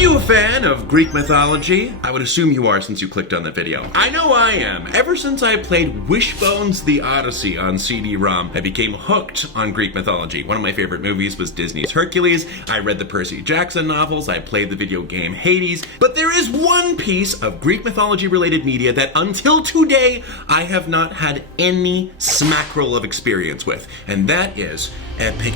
you a fan of Greek mythology? I would assume you are since you clicked on the video. I know I am. Ever since I played Wishbone's The Odyssey on CD-ROM, I became hooked on Greek mythology. One of my favorite movies was Disney's Hercules. I read the Percy Jackson novels. I played the video game Hades. But there is one piece of Greek mythology-related media that until today, I have not had any smackerel of experience with, and that is Epic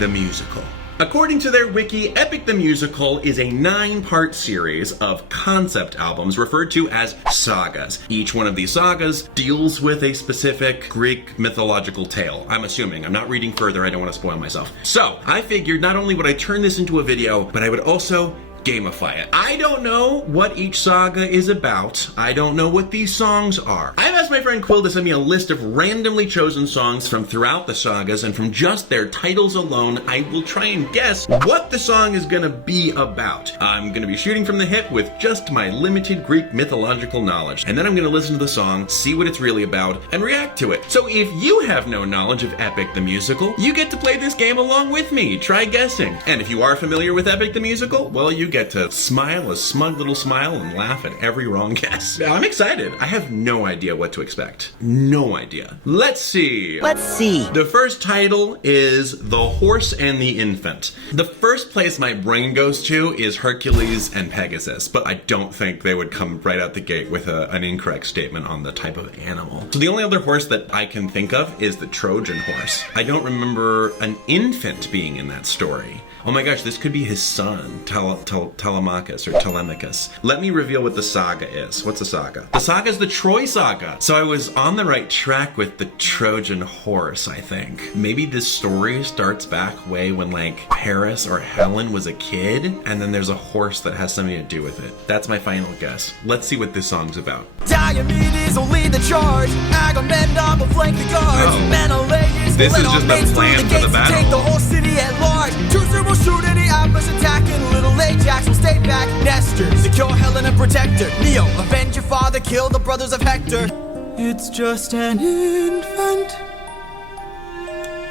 the Musical. According to their wiki, Epic the Musical is a 9-part series of concept albums referred to as sagas. Each one of these sagas deals with a specific Greek mythological tale. I'm assuming. I'm not reading further. I don't want to spoil myself. So, I figured not only would I turn this into a video, but I would also gamify it. I don't know what each saga is about. I don't know what these songs are. I've asked my friend Quill to send me a list of randomly chosen songs from throughout the sagas, and from just their titles alone, I will try and guess what the song is gonna be about. I'm gonna be shooting from the hip with just my limited Greek mythological knowledge, and then I'm gonna listen to the song, see what it's really about, and react to it. So if you have no knowledge of Epic the Musical, you get to play this game along with me. Try guessing. And if you are familiar with Epic the Musical, well, you get to smile a smug little smile and laugh at every wrong guess. I'm excited. I have no idea what to expect. No idea. Let's see. The first title is The Horse and the Infant. The first place my brain goes to is Hercules and Pegasus, but I don't think they would come right out the gate with an incorrect statement on the type of animal. So the only other horse that I can think of is the Trojan horse. I don't remember an infant being in that story. Oh my gosh, this could be his son, Telemachus or Telemachus. Let me reveal what the saga is. What's a saga? The saga is the Troy saga. So I was on the right track with the Trojan horse, I think. Maybe this story starts back way when like Paris or Helen was a kid, and then there's a horse that has something to do with it. That's my final guess. Let's see what this song's about. Diomedes will lead the charge. Agamemnon will flank the guards. Menelaus This is just the plan for the battle. Take the whole city at large. Teucer will shoot any outpost attacking. Little Ajax will stay back. Nestor secure Helen and protect her. Neo avenge your father, kill the brothers of Hector. It's just an infant.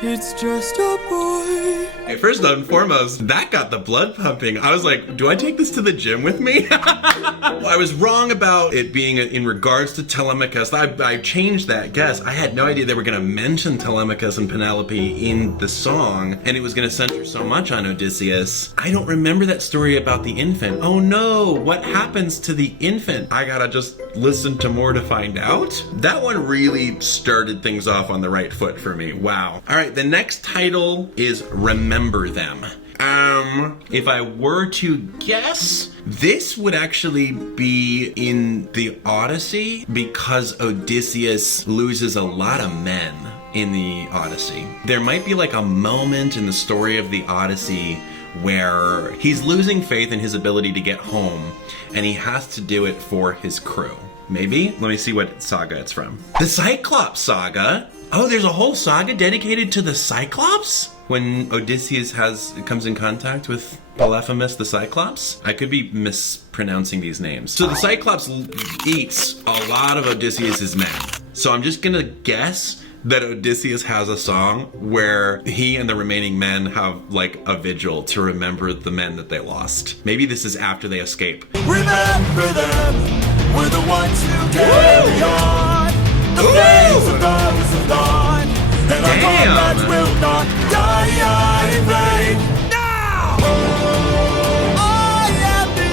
It's just a boy. Hey, first and foremost, that got the blood pumping. I was like, do I take this to the gym with me? Well, I was wrong about it being in regards to Telemachus. I changed that guess. I had no idea they were going to mention Telemachus and Penelope in the song, and it was going to center so much on Odysseus. I don't remember that story about the infant. Oh no, what happens to the infant? I gotta just listen to more to find out? That one really started things off on the right foot for me. Wow. All right. The next title is Remember Them. If I were to guess, this would actually be in the Odyssey because Odysseus loses a lot of men in the Odyssey. There might be like a moment in the story of the Odyssey where he's losing faith in his ability to get home, and he has to do it for his crew. Maybe? Let me see what saga it's from. The Cyclops saga? Oh, there's a whole saga dedicated to the Cyclops? When Odysseus comes in contact with Polyphemus the Cyclops? I could be mispronouncing these names. So the Cyclops eats a lot of Odysseus's men. So I'm just gonna guess that Odysseus has a song where he and the remaining men have like a vigil to remember the men that they lost. Maybe this is after they escape. Remember them. We're the ones who carry on. The flames of those of dawn, and our comrades will not die in vain. Now! I am the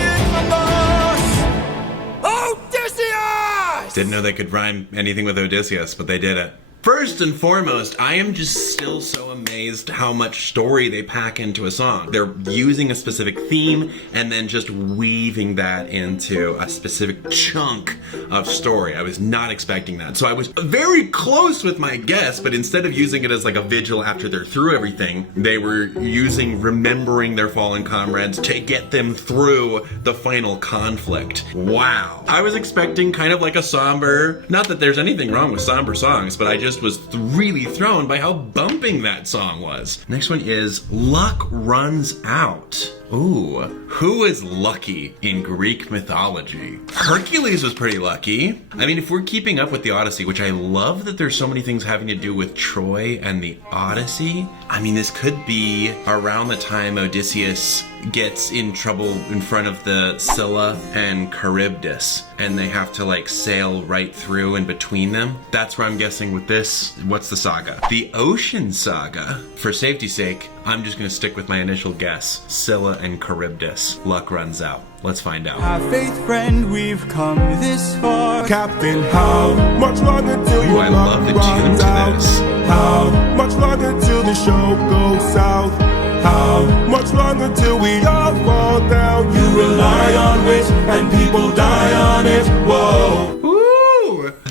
infamous Odysseus! Didn't know they could rhyme anything with Odysseus, but they did it. First and foremost, I am just still so amazed how much story they pack into a song. They're using a specific theme and then just weaving that into a specific chunk of story. I was not expecting that. So I was very close with my guess, but instead of using it as like a vigil after they're through everything, they were using remembering their fallen comrades to get them through the final conflict. Wow. I was expecting kind of like a somber, not that there's anything wrong with somber songs, but I just was really thrown by how bumping that song was. Next one is Luck Runs Out. Ooh, who is lucky in Greek mythology? Hercules was pretty lucky. I mean, if we're keeping up with the Odyssey, which I love that there's so many things having to do with Troy and the Odyssey. I mean, this could be around the time Odysseus gets in trouble in front of the Scylla and Charybdis, and they have to like sail right through in between them. That's where I'm guessing with this. What's the saga? The Ocean Saga. For safety's sake, I'm just gonna stick with my initial guess. Scylla and Charybdis. Luck runs out. Let's find out. Have faith, friend, we've come this far. Captain, how much longer till you I love the tune to this. How much longer till the show goes south? How much longer till we all fall down? You rely on wit and people die on it. Whoa.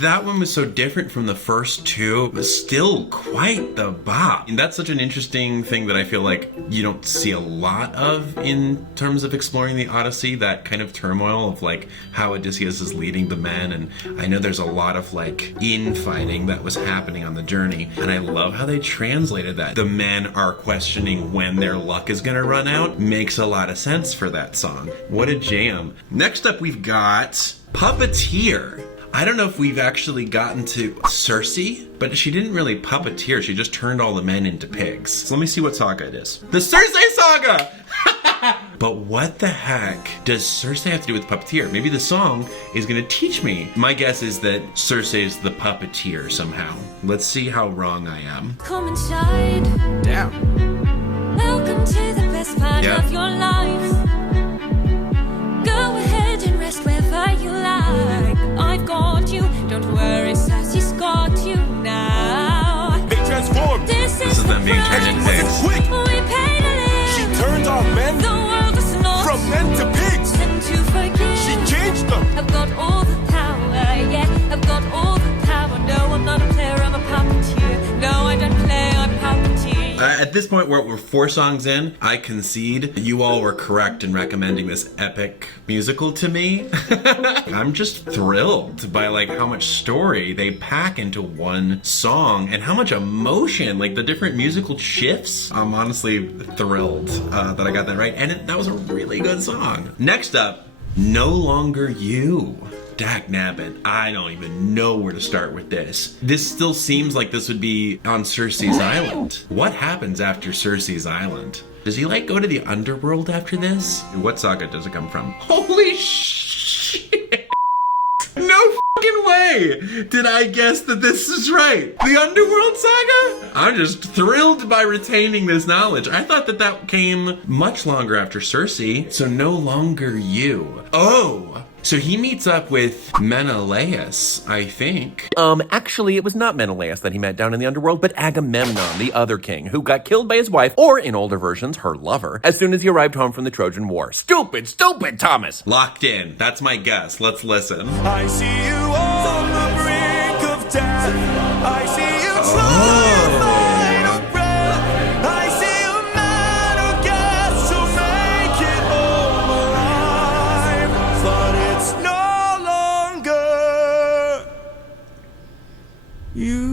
That one was so different from the first two. It was still quite the bop. And that's such an interesting thing that I feel like you don't see a lot of in terms of exploring the Odyssey, that kind of turmoil of like how Odysseus is leading the men. And I know there's a lot of like infighting that was happening on the journey. And I love how they translated that. The men are questioning when their luck is gonna run out. Makes a lot of sense for that song. What a jam. Next up we've got Puppeteer. I don't know if we've actually gotten to Circe, but she didn't really puppeteer. She just turned all the men into pigs. So let me see what saga it is. The Circe Saga! But what the heck does Circe have to do with puppeteer? Maybe the song is gonna teach me. My guess is that Circe is the puppeteer somehow. Let's see how wrong I am. Come inside. Damn. Welcome to the best part of your life. Go ahead and rest wherever you like. I've got you. Don't worry, Sassy's got you now. They transformed. This is them being turned into pigs. Quick. We paid a little. She turned our men The world is not from men to pigs. and to forgive. She changed them. I've got all the power, yeah. I've got all the power. No, I'm not a player, I'm a puppeteer. No, I don't play, I'm puppeteer. At this point, we're 4 songs in. I concede you all were correct in recommending this epic musical to me. I'm just thrilled by like how much story they pack into one song and how much emotion, like the different musical shifts. I'm honestly thrilled that I got that right, and that was a really good song. Next up, No Longer You. Dag nabbit, I don't even know where to start with this. This still seems like this would be on Circe's Island. What happens after Circe's Island? Does he like go to the underworld after this? What saga does it come from? Holy shit! No fucking way did I guess that this is right. The Underworld Saga? I'm just thrilled by retaining this knowledge. I thought that came much longer after Circe. So No Longer You. Oh! So he meets up with Menelaus, I think. Actually, it was not Menelaus that he met down in the underworld, but Agamemnon, the other king, who got killed by his wife, or in older versions, her lover, as soon as he arrived home from the Trojan War. Stupid, Thomas! Locked in. That's my guess. Let's listen. I see you on the brink of death. I see you trying to find a breath. I see a man who gets to make it home alive, but it's no longer you.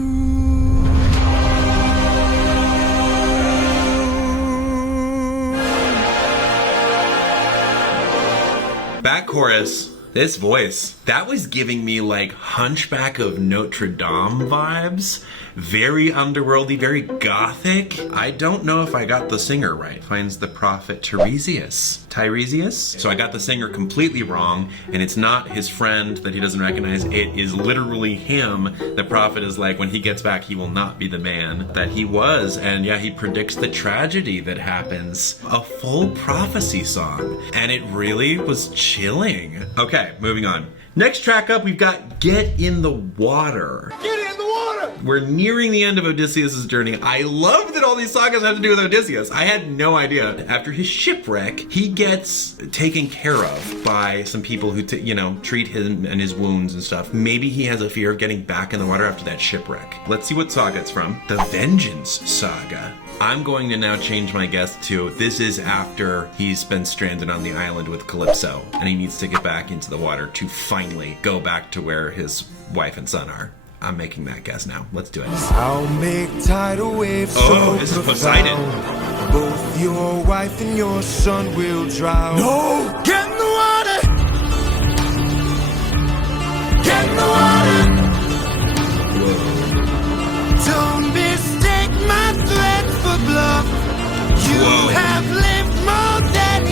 Back chorus. This voice, that was giving me like Hunchback of Notre Dame vibes. Very underworldy, very gothic. I don't know if I got the singer right. Finds the prophet Tiresias. So I got the singer completely wrong, and it's not his friend that he doesn't recognize. It is literally him. The prophet is like, when he gets back, he will not be the man that he was. And yeah, he predicts the tragedy that happens. A full prophecy song. And it really was chilling. Okay, moving on. Next track up, we've got Get in the Water. Get in the water! We're nearing the end of Odysseus' journey. I love that all these sagas have to do with Odysseus. I had no idea. After his shipwreck, he gets taken care of by some people who, treat him and his wounds and stuff. Maybe he has a fear of getting back in the water after that shipwreck. Let's see what saga it's from. The Vengeance Saga. I'm going to now change my guess to this is after he's been stranded on the island with Calypso and he needs to get back into the water to finally go back to where his wife and son are. I'm making that guess now. Let's do it. I'll make tidal waves. Oh, this is Poseidon. Both your wife and your son will drown. No! Get in the water! Get in the water! Don't mistake my threat for bluff. You have lived more than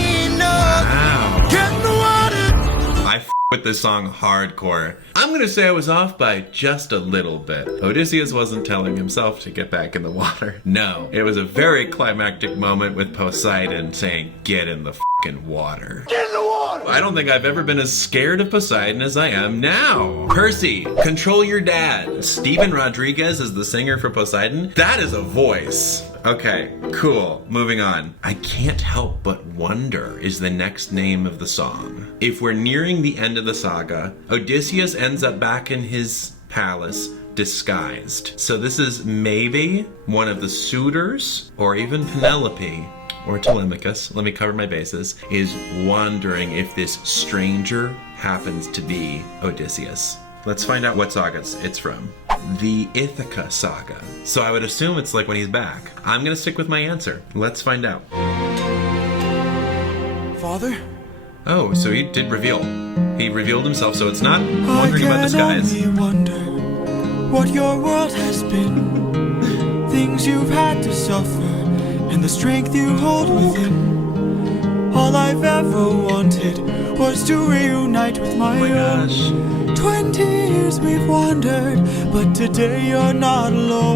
with this song hardcore. I'm gonna say I was off by just a little bit. Odysseus wasn't telling himself to get back in the water. No, it was a very climactic moment with Poseidon saying, get in the fucking water. Get in the water! I don't think I've ever been as scared of Poseidon as I am now. Percy, control your dad. Steven Rodriguez is the singer for Poseidon. That is a voice. Okay, cool. Moving on. I Can't Help But Wonder is the next name of the song. If we're nearing the end of the saga, Odysseus ends up back in his palace disguised. So this is maybe one of the suitors, or even Penelope, or Telemachus, let me cover my bases, is wondering if this stranger happens to be Odysseus. Let's find out what saga it's from. The Ithaca saga. So I would assume it's like when he's back. I'm gonna stick with my answer. Let's find out. Father? Oh, so he did reveal. He revealed himself, so it's not wondering about disguise. I can only wonder what your world has been. Things you've had to suffer, and the strength you hold within. All I've ever wanted was to reunite with my own. Gosh. 20 years we've wandered, but today you're not alone.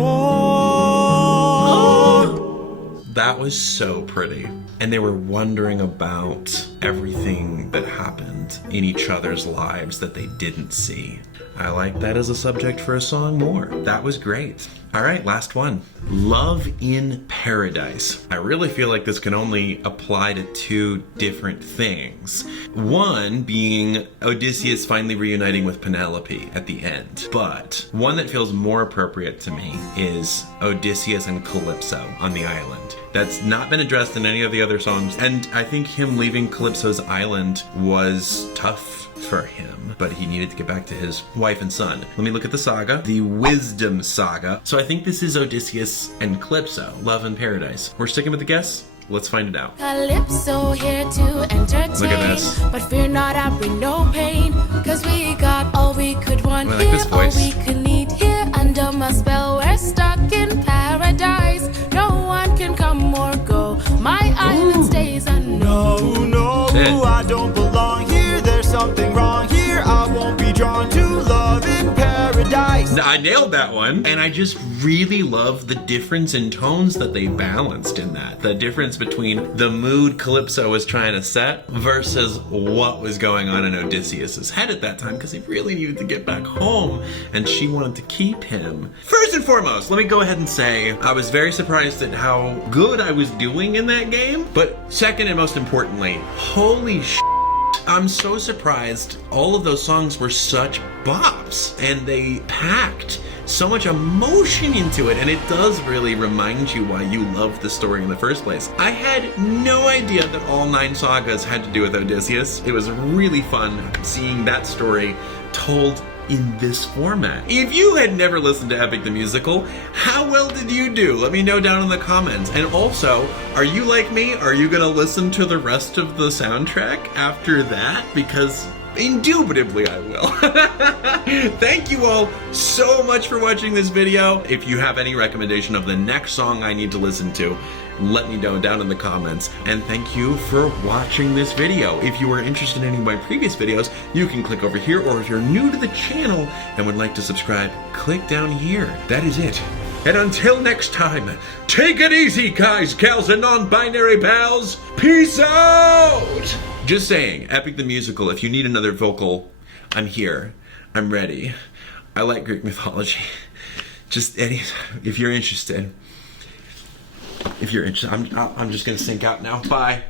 That was so pretty. And they were wondering about everything that happened in each other's lives that they didn't see. I like that as a subject for a song more. That was great. All right, last one. Love in Paradise. I really feel like this can only apply to two different things. One being Odysseus finally reuniting with Penelope at the end. But one that feels more appropriate to me is Odysseus and Calypso on the island. That's not been addressed in any of the other songs. And I think him leaving Calypso's island was tough for him, but he needed to get back to his wife and son. Let me look at the saga, the Wisdom Saga. So I think this is Odysseus and Calypso, Love in Paradise. We're sticking with the guess? Let's find it out. Calypso here to entertain. Look at this. But fear not, I bring no pain. Cause we got all we could want I like here, this all voice. we could need here. Under my spell, we're stuck in paradise. No one can come or go. My island stays unknown. No, That's it. I don't belong here. There's something wrong here. I won't be drawn to love in paradise. I nailed that one. And I just really love the difference in tones that they balanced in that. The difference between the mood Calypso was trying to set versus what was going on in Odysseus's head at that time, because he really needed to get back home and she wanted to keep him. First and foremost, let me go ahead and say I was very surprised at how good I was doing in that game. But second and most importantly, holy shit. I'm so surprised all of those songs were such bops and they packed so much emotion into it, and it does really remind you why you love the story in the first place. I had no idea that all 9 sagas had to do with Odysseus. It was really fun seeing that story told in this format. If you had never listened to Epic the Musical, how well did you do? Let me know down in the comments. And also, are you like me? Are you gonna listen to the rest of the soundtrack after that? Because indubitably I will. Thank you all so much for watching this video. If you have any recommendation of the next song I need to listen to, let me know down in the comments. And thank you for watching this video. If you are interested in any of my previous videos, you can click over here, or if you're new to the channel and would like to subscribe, click down here. That is it. And until next time, take it easy, guys, gals, and non-binary pals. Peace out! Just saying, Epic the Musical, if you need another vocal, I'm here. I'm ready. I like Greek mythology. Just if you're interested. I'm just gonna sync out now. Bye.